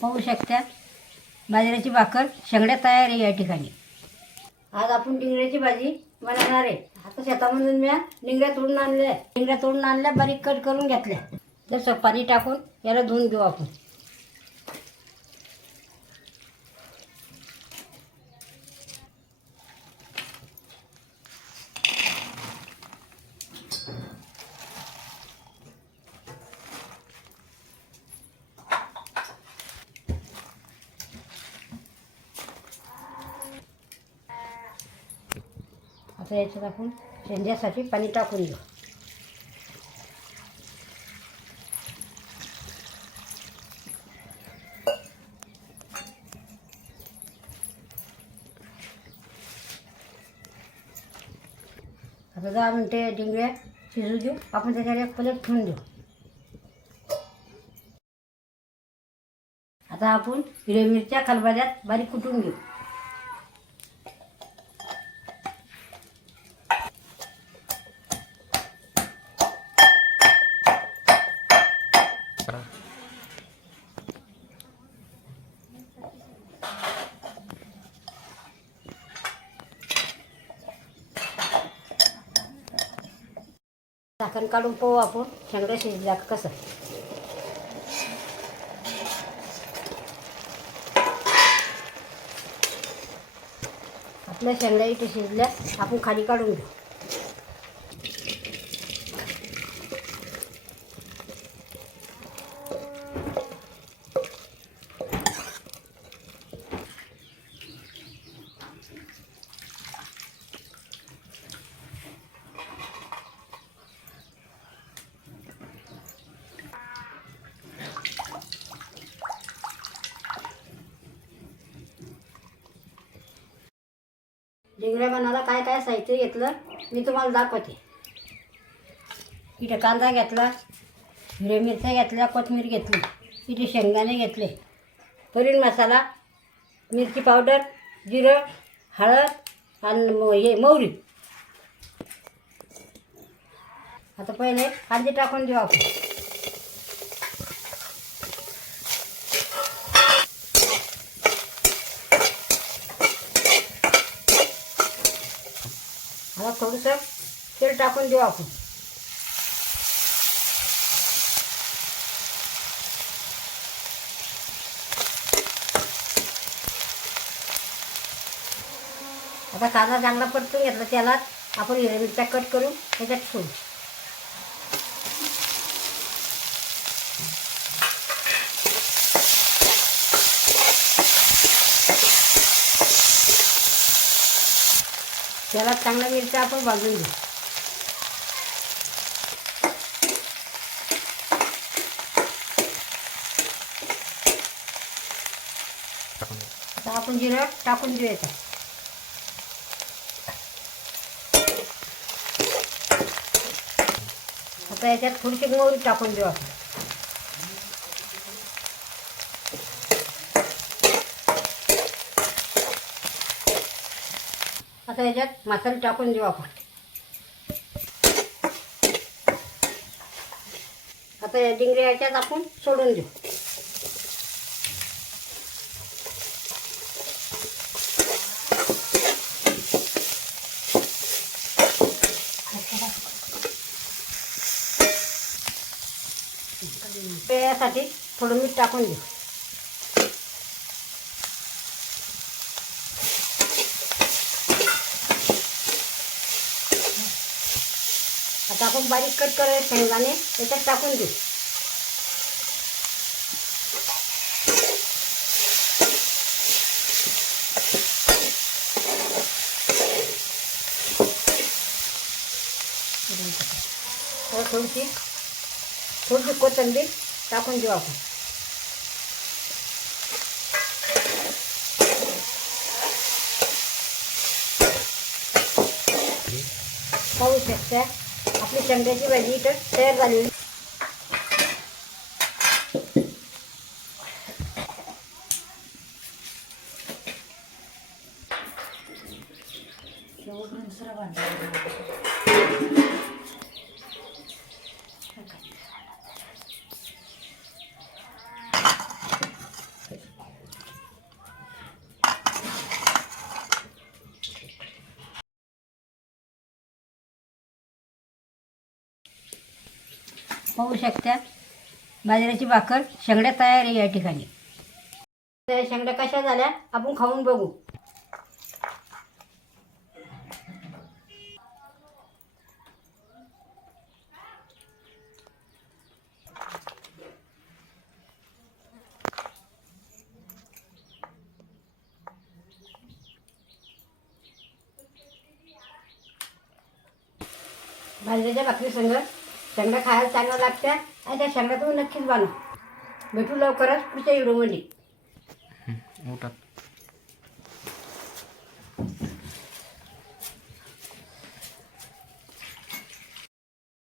पाहू शकता बाजरीची भाकर शेंगड्या तयार आहे या ठिकाणी. आज आपण डिंगऱ्याची भाजी बनवणार आहे. आता शेतामधून मी डिंगऱ्या तोडून आणल्या. डिंगऱ्या तोडून आणल्या बारीक कट करून घेतल्या. जसं पाणी टाकून याला धुवून घेऊ आपण. आता याच्यात आपण शेंद्यासाठी पाणी टाकून घेऊ आता दहा मिनटे डिंगळ्या शिजू देऊ. आपण त्याच्यावर एक पलट ठेवून देऊ. आता आपण हिरव्या मिरच्या खलबत्यात बारीक कुटून घेऊ. झाकण काढून पाहू आपण. शेंगड्या शिजल्या कसं? आपल्या शेंगड्या इथे शिजल्या आपण खाली काढून घेऊ. डिंगऱ्या बनायला काय काय साहित्य घेतलं मी तुम्हाला दाखवते. इथे कांदा घेतला हिरव्या मिरच्या घेतल्या कोथमीर घेतली इथे शेंगदाणे घेतले. परीण मसाला मिरची पावडर जिरं हळद आणि हे मोहरी. आता पहिले कांदे टाकून देऊ आपण. थोडंसं तेल टाकून देऊ आपण. आता कांदा चांगला परतून घेतला त्याला आपण हिरव्या मिरच्या कट करून त्याच्यात ठेवू. त्याला चांगला मिरच्या आपण भाजून घेऊ. आता आपण जिरं टाकून देऊ आता याच्यात थोडीशी मोहरी टाकून देऊ आपण. आता याच्यात मसाले टाकून देऊ आपण. आता या डिंगऱ्या याच्यात आपण सोडून देऊ. यासाठी थोडं मीठ टाकून देऊ. आता आपण बारीक कट करायला शेंगदाणे त्याच्यात टाकून देऊ. थोडीशी थोडीशी कोथंबीर टाकून देऊ आपण. पाहू शकता? आपली शेंगाची भाजी इथं तयार झालेली. पाहू शकता. बाजरीची भाकर शेंगड्या तयार आहे या ठिकाणी. शेंगड्या कशा झाल्या? आपण खाऊन बघू. बाजरीच्या भाकरी संग शेंगा खायला चांगल्या लागत्या आणि त्या शेंगा तुम्ही नक्कीच बनवा. भेटू लवकरच पुढच्या व्हिडिओमध्ये. उठा.